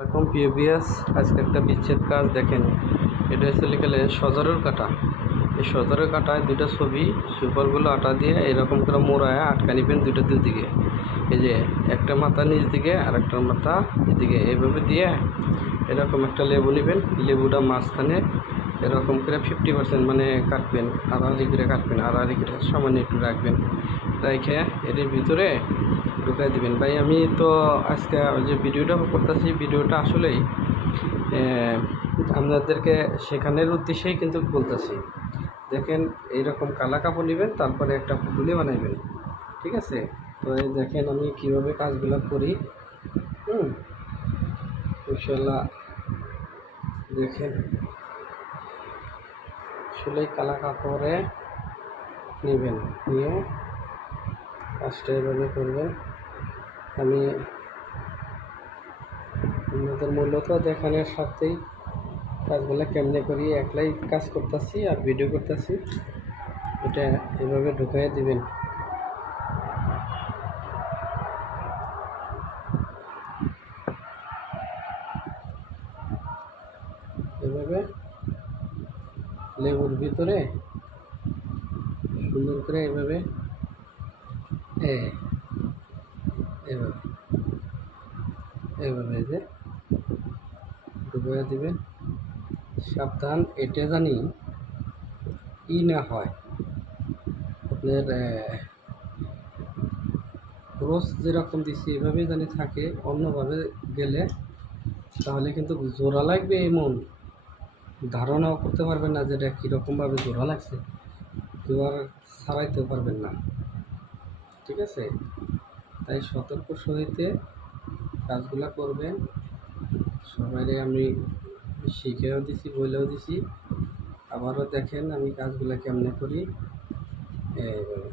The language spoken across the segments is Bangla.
এখন পিওবিএস আজকে একটা বিচ্ছেদ কাজ দেখেন। এটা হচ্ছে লিখলে সজরের কাটা। এই সজরের কাটায় দুটো ছবি, সুপারগুলো আটা দিয়ে এরকম করে মোড়ায়, আটকা নিবেন দুটো দুদিকে এই যে একটা মাথা নিচ দিকে আর একটা মাথা এদিকে। এইভাবে দিয়ে এরকম একটা লেবু নেবেন। লেবুটা মাঝখানে এরকম করে ফিফটি পার্সেন্ট মানে কাটবেন, আড়াআড়ি করে কাটবেন, আড়াআড়ি করে সামান্য একটু রাখবেন। রেখে এর ভিতরে ঢুকাই দিবেন। ভাই, আমি তো আজকে যে ভিডিওটা করতেছি, ভিডিওটা আসলেই আপনাদেরকে সেখানের উদ্দেশ্যেই কিন্তু বলতেছি। দেখেন, এইরকম কালা কাপড় নেবেন, তারপরে একটা পুতুলি বানাইবেন। ঠিক আছে? তো এই দেখেন, আমি কীভাবে কাজগুলো করি। হুম ইনশাল্লাহ দেখেন। আসলে কালা কাপড়ে নেবেন, নিয়ে কাজটা এভাবে করবেন। আমি আপনাদের মূলত দেখানোর সাথেই কাজগুলো কেমনে করি, একলাই কাজ করতেছি আর ভিডিও করতেছি। এটা এভাবে ঢুকিয়ে দিবেন। এভাবে লেবুর ভিতরে সুন্দর করে এভাবে এ এভাবে। এভাবে যে ডুবে দিবেন সাবধান, এটা জানি ই না হয়। আপনার রোজ যেরকম দিচ্ছি এভাবেই জানি থাকে। অন্যভাবে গেলে তাহলে কিন্তু জোড়া লাগবে এমন। ধারণাও করতে পারবেন না যে এটা কীরকমভাবে জোড়া লাগছে। কেউ আর ছাড়াইতেও পারবেন না। ঠিক আছে? তাই সতর্ক সহিতে কাজগুলা করবেন। সবাইরে আমি শিখেও দিছি বলেও দিছি। আবারও দেখেন আমি কাজগুলা কেমনে করি। এইভাবে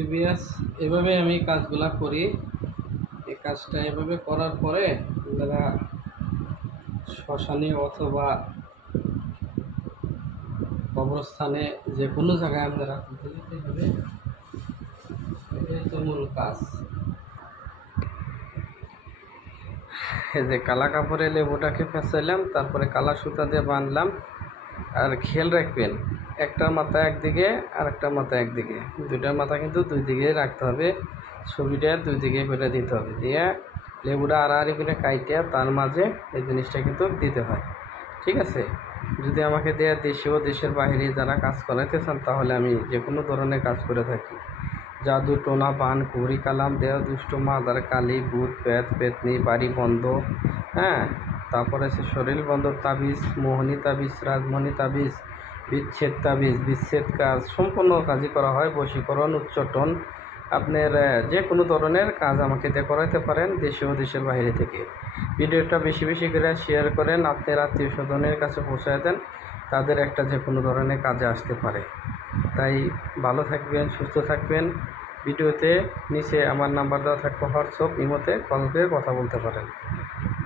প্রিভিয়াস এভাবে আমি কাজগুলা করি। এই কাজটা এভাবে করার পরে আপনারা শ্মশানে অথবা কবরস্থানে যে কোনো জায়গায় আপনারা খুঁজে যেতে হবে। তো মূল কাজ। এই যে কালা কাপড়ে লেবুটাকে ফেঁচাইলাম তারপরে কালা সুতা দিয়ে বাঁধলাম আর খেয়াল রাখবেন, একটা মাথা একদিকে আর একটা মাথা একদিকে। দুইটার মাথা কিন্তু দুই দিকে রাখতে হবে, ছবিটা দুই দিকে ফেলে দিতে হবে। দিয়ে লেবুটা আড়াআড়ি করে কাইটে, তার মাঝে এই জিনিসটা কিন্তু দিতে হয়। ঠিক আছে? যদি আমাকে দেয়া ও দেশের বাইরে যারা কাজ করাইতে চান, তাহলে আমি যে কোনো ধরনের কাজ করে থাকি। জাদু, টোনা বান কুড়ি, কালাম, দেহ, দুষ্ট, মাদার, কালী ভূত পেত পেতনি, বাড়ি বন্ধ হ্যাঁ? তারপরে আছে শরীর বন্ধ তাবিজ, মোহনী তাবিজ রাজমণি তাবিজ, বিচ্ছেদ তাবিজ, বিচ্ছেদ কাজ, সম্পূর্ণ কাজই করা হয়। বশীকরণ, উচ্চটন, আপনার যে কোনো ধরনের কাজ আমাকে দিয়ে করাতে পারেন দেশে ও দেশের বাইরে থেকে। ভিডিওটা বেশি বেশি করে শেয়ার করেন, আপনার আত্মীয় স্বজনের কাছে পৌঁছায় দেন, তাদের একটা যে কোনো ধরনের কাজে আসতে পারে। তাই ভালো থাকবেন, সুস্থ থাকবেন। ভিডিওতে নিচে আমার নাম্বার দেওয়া থাকবে হোয়াটসঅ্যাপ ইমোতে কল করে কথা বলতে পারেন।